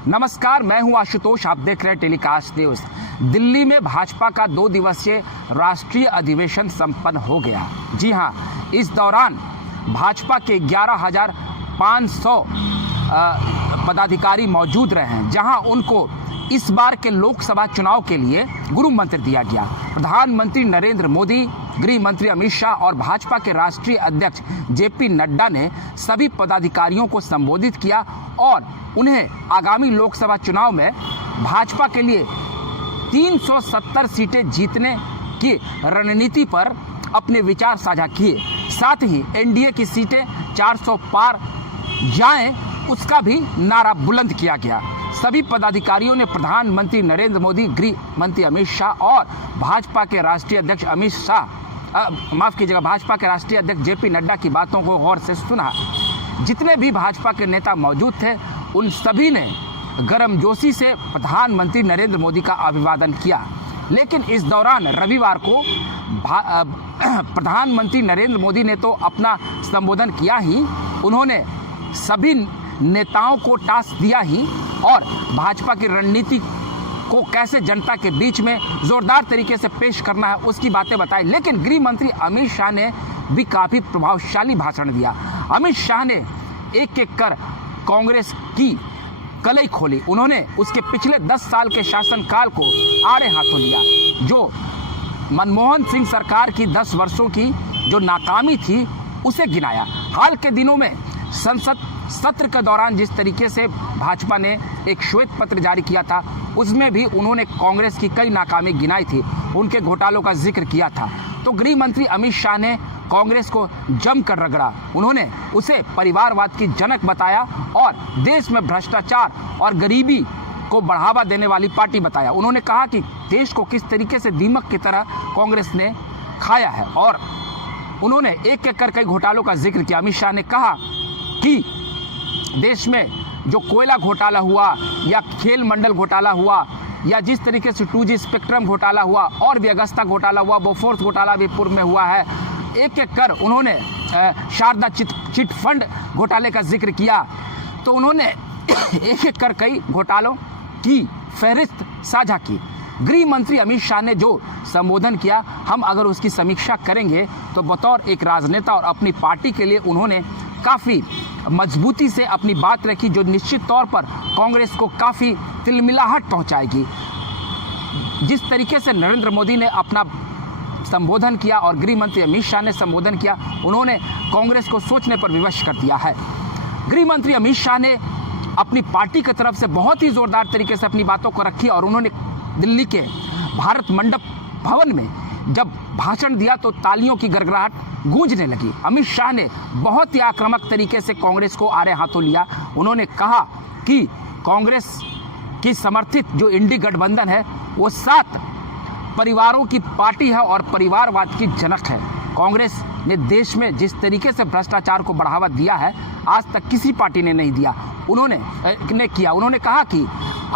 नमस्कार, मैं हूं आशुतोष। आप देख रहे हैं टेलीकास्ट न्यूज। दिल्ली में भाजपा का 2 दिवसीय राष्ट्रीय अधिवेशन संपन्न हो गया। जी हां, इस दौरान भाजपा के 11,500 पदाधिकारी मौजूद रहे हैं, जहां उनको इस बार के लोकसभा चुनाव के लिए गुरु मंत्र दिया गया। प्रधानमंत्री नरेंद्र मोदी, गृह मंत्री अमित शाह और भाजपा के राष्ट्रीय अध्यक्ष जेपी नड्डा ने सभी पदाधिकारियों को संबोधित किया और उन्हें आगामी लोकसभा चुनाव में भाजपा के लिए 370 सीटें जीतने की रणनीति पर अपने विचार साझा किए। साथ ही एनडीए की सीटें 400 पार जाएं, उसका भी नारा बुलंद किया गया। सभी पदाधिकारियों ने प्रधानमंत्री नरेंद्र मोदी, गृह मंत्री अमित शाह और भाजपा के राष्ट्रीय अध्यक्ष भाजपा के राष्ट्रीय अध्यक्ष जेपी नड्डा की बातों को गौर से सुना। जितने भी भाजपा के नेता मौजूद थे, उन सभी ने गर्मजोशी से प्रधानमंत्री नरेंद्र मोदी का अभिवादन किया। लेकिन इस दौरान रविवार को प्रधानमंत्री नरेंद्र मोदी ने तो अपना संबोधन किया ही, उन्होंने सभी नेताओं को टास्क दिया ही और भाजपा की रणनीति को कैसे जनता के बीच में जोरदार तरीके से पेश करना है उसकी बातें बताई। लेकिन गृह मंत्री अमित शाह ने भी काफी प्रभावशाली भाषण दिया। अमित शाह ने एक एक कर कांग्रेस की कलई खोली। उन्होंने उसके पिछले 10 साल के शासनकाल को आड़े हाथों लिया, जो मनमोहन सिंह सरकार की 10 वर्षों की जो नाकामी थी उसे गिनाया। हाल के दिनों में संसद सत्र के दौरान जिस तरीके से भाजपा ने एक श्वेत पत्र जारी किया था, उसमें भी उन्होंने कांग्रेस की कई नाकामी गिनाई थी, उनके घोटालों का जिक्र किया था। तो गृह मंत्री अमित शाह ने कांग्रेस को जमकर रगड़ा। उन्होंने उसे परिवारवाद की जनक बताया और देश में भ्रष्टाचार और गरीबी को बढ़ावा देने वाली पार्टी बताया। उन्होंने कहा कि देश को किस तरीके से दीमक की तरह कांग्रेस ने खाया है और उन्होंने एक एक कर कई घोटालों का जिक्र किया। अमित शाह ने कहा कि देश में जो कोयला घोटाला हुआ या खेल मंडल घोटाला हुआ या जिस तरीके से 2G स्पेक्ट्रम घोटाला हुआ और भी अगस्ता घोटाला हुआ, बोफोर्स घोटाला भी पूर्व में हुआ है, एक एक कर उन्होंने शारदा चिट फंड घोटाले का जिक्र किया। तो उन्होंने एक एक कर कई घोटालों की फहरिस्त साझा की। गृह मंत्री अमित शाह ने जो संबोधन किया, हम अगर उसकी समीक्षा करेंगे तो बतौर एक राजनेता और अपनी पार्टी के लिए उन्होंने काफ़ी मजबूती से अपनी बात रखी, जो निश्चित तौर पर कांग्रेस को काफ़ी तिलमिलाहट पहुंचाएगी। जिस तरीके से नरेंद्र मोदी ने अपना संबोधन किया और गृह मंत्री अमित शाह ने संबोधन किया, उन्होंने कांग्रेस को सोचने पर विवश कर दिया है। गृह मंत्री अमित शाह ने अपनी पार्टी की तरफ से बहुत ही जोरदार तरीके से अपनी बातों को रखी और उन्होंने दिल्ली के भारत मंडप भवन में जब भाषण दिया तो तालियों की गड़गड़ाहट गूंजने लगी। अमित शाह ने बहुत ही आक्रामक तरीके से कांग्रेस को आड़े हाथों लिया। उन्होंने कहा कि कांग्रेस की समर्थित जो इंडी गठबंधन है वो 7 परिवारों की पार्टी है और परिवारवाद की जनक है। कांग्रेस ने देश में जिस तरीके से भ्रष्टाचार को बढ़ावा दिया है, आज तक किसी पार्टी ने नहीं दिया। उन्होंने कहा कि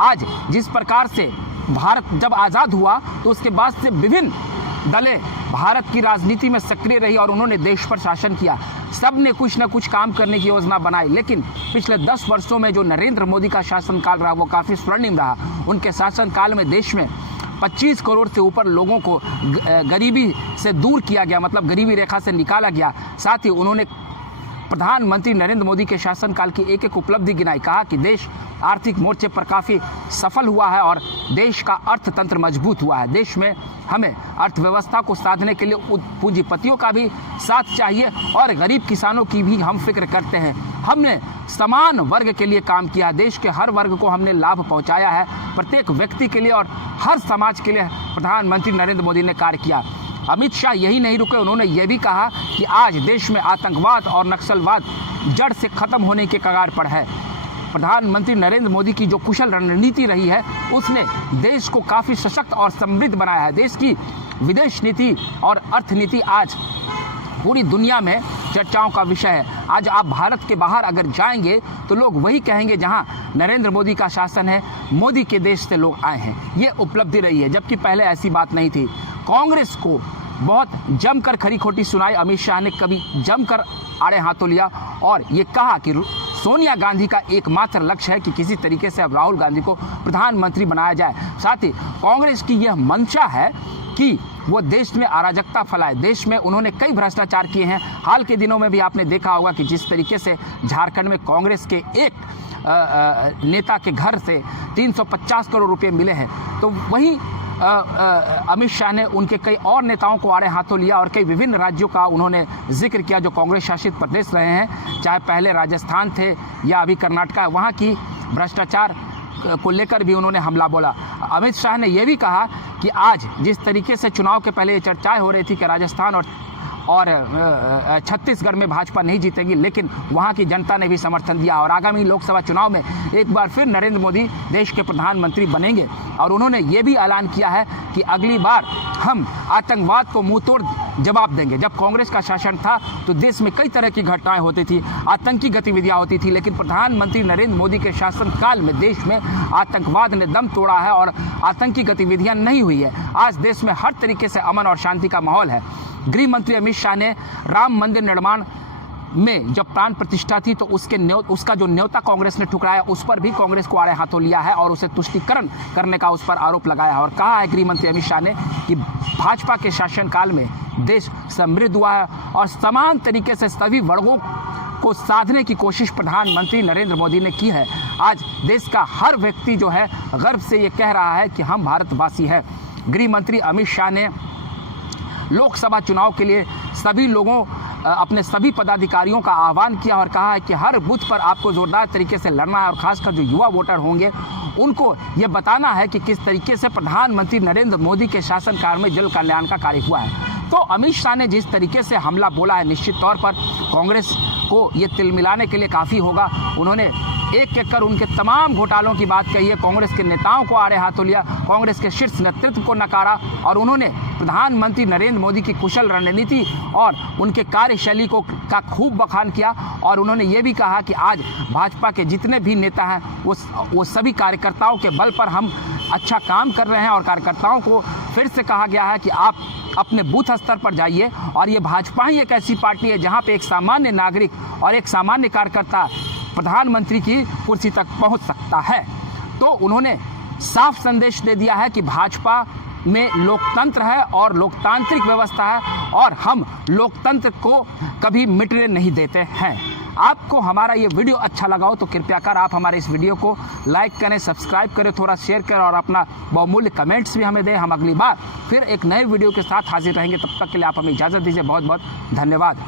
आज जिस प्रकार से भारत जब आज़ाद हुआ तो उसके बाद से विभिन्न दलें भारत की राजनीति में सक्रिय रही और उन्होंने देश पर शासन किया। सब ने कुछ न कुछ काम करने की योजना बनाई, लेकिन पिछले 10 वर्षों में जो नरेंद्र मोदी का शासनकाल रहा वो काफ़ी स्वर्णिम रहा। उनके शासनकाल में देश में 25 करोड़ से ऊपर लोगों को गरीबी से दूर किया गया, मतलब गरीबी रेखा से निकाला गया। साथ ही उन्होंने प्रधानमंत्री नरेंद्र मोदी के शासनकाल की एक एक उपलब्धि गिनाई। कहा कि देश आर्थिक मोर्चे पर काफ़ी सफल हुआ है और देश का अर्थतंत्र मजबूत हुआ है। देश में हमें अर्थव्यवस्था को साधने के लिए पूंजीपतियों का भी साथ चाहिए और गरीब किसानों की भी हम फिक्र करते हैं। हमने समान वर्ग के लिए काम किया, देश के हर वर्ग को हमने लाभ पहुंचाया है, प्रत्येक व्यक्ति के लिए और हर समाज के लिए प्रधानमंत्री नरेंद्र मोदी ने कार्य किया। अमित शाह यही नहीं रुके, उन्होंने ये भी कहा कि आज देश में आतंकवाद और नक्सलवाद जड़ से खत्म होने के कगार पर है। प्रधानमंत्री नरेंद्र मोदी की जो कुशल रणनीति रही है उसने देश को काफ़ी सशक्त और समृद्ध बनाया है। देश की विदेश नीति और अर्थनीति आज पूरी दुनिया में चर्चाओं का विषय है। आज आप भारत के बाहर अगर जाएंगे तो लोग वही कहेंगे जहां नरेंद्र मोदी का शासन है, मोदी के देश से लोग आए हैं। ये उपलब्धि रही है, जबकि पहले ऐसी बात नहीं थी। कांग्रेस को बहुत जमकर खरी खोटी सुनाई। अमित शाह ने कभी जमकर आड़े हाथों लिया और ये कहा कि सोनिया गांधी का एकमात्र लक्ष्य है कि किसी तरीके से अब राहुल गांधी को प्रधानमंत्री बनाया जाए। साथ ही कांग्रेस की यह मंशा है कि वो देश में अराजकता फैलाए। देश में उन्होंने कई भ्रष्टाचार किए हैं। हाल के दिनों में भी आपने देखा होगा कि जिस तरीके से झारखंड में कांग्रेस के एक नेता के घर से 350 करोड़ रुपए मिले हैं, तो वहीं अमित शाह ने उनके कई और नेताओं को आड़े हाथों लिया और कई विभिन्न राज्यों का उन्होंने जिक्र किया जो कांग्रेस शासित प्रदेश रहे हैं, चाहे पहले राजस्थान थे या अभी कर्नाटका, वहाँ की भ्रष्टाचार को लेकर भी उन्होंने हमला बोला। अमित शाह ने यह भी कहा कि आज जिस तरीके से चुनाव के पहले ये चर्चाएं हो रही थी कि राजस्थान और छत्तीसगढ़ में भाजपा नहीं जीतेगी, लेकिन वहां की जनता ने भी समर्थन दिया और आगामी लोकसभा चुनाव में एक बार फिर नरेंद्र मोदी देश के प्रधानमंत्री बनेंगे। और उन्होंने ये भी ऐलान किया है कि अगली बार हम आतंकवाद को मुंहतोड़ जवाब देंगे। जब कांग्रेस का शासन था तो देश में कई तरह की घटनाएं होती थी, आतंकी गतिविधियां होती थी, लेकिन प्रधानमंत्री नरेंद्र मोदी के शासनकाल में देश में आतंकवाद ने दम तोड़ा है और आतंकी गतिविधियां नहीं हुई है। आज देश में हर तरीके से अमन और शांति का माहौल है। गृह मंत्री अमित शाह ने राम मंदिर निर्माण में जब प्राण प्रतिष्ठा थी तो उसका जो न्योता कांग्रेस ने ठुकराया, उस पर भी कांग्रेस को आड़े हाथों लिया है और उसे तुष्टीकरण करने का उस पर आरोप लगाया है। और कहा है गृह मंत्री अमित शाह ने कि भाजपा के शासनकाल में देश समृद्ध हुआ है और समान तरीके से सभी वर्गों को साधने की कोशिश प्रधानमंत्री नरेंद्र मोदी ने की है। आज देश का हर व्यक्ति जो है गर्व से ये कह रहा है कि हम भारतवासी हैं। गृह मंत्री अमित शाह ने लोकसभा चुनाव के लिए सभी लोगों अपने सभी पदाधिकारियों का आह्वान किया और कहा है कि हर बूथ पर आपको जोरदार तरीके से लड़ना है और खासकर जो युवा वोटर होंगे उनको ये बताना है कि किस तरीके से प्रधानमंत्री नरेंद्र मोदी के शासनकाल में जन कल्याण का कार्य हुआ है। तो अमित शाह ने जिस तरीके से हमला बोला है, निश्चित तौर पर कांग्रेस को ये तिलमिलाने के लिए काफ़ी होगा। उन्होंने एक एक कर उनके तमाम घोटालों की बात कही है, कांग्रेस के नेताओं को आड़े हाथों लिया, कांग्रेस के शीर्ष नेतृत्व को नकारा और उन्होंने प्रधानमंत्री नरेंद्र मोदी की कुशल रणनीति और उनके कार्यशैली का खूब बखान किया। और उन्होंने ये भी कहा कि आज भाजपा के जितने भी नेता हैं वो सभी कार्यकर्ताओं के बल पर हम अच्छा काम कर रहे हैं और कार्यकर्ताओं को फिर से कहा गया है कि आप अपने बूथ स्तर पर जाइए। और ये भाजपा ही एक ऐसी पार्टी है जहां पे एक सामान्य नागरिक और एक सामान्य कार्यकर्ता प्रधानमंत्री की कुर्सी तक पहुंच सकता है। तो उन्होंने साफ संदेश दे दिया है कि भाजपा में लोकतंत्र है और लोकतांत्रिक व्यवस्था है और हम लोकतंत्र को कभी मिटने नहीं देते हैं। आपको हमारा ये वीडियो अच्छा लगा हो तो कृपया कर आप हमारे इस वीडियो को लाइक करें, सब्सक्राइब करें, थोड़ा शेयर करें और अपना बहुमूल्य कमेंट्स भी हमें दें। हम अगली बार फिर एक नए वीडियो के साथ हाजिर रहेंगे। तब तक के लिए आप हमें इजाज़त दीजिए। बहुत बहुत धन्यवाद।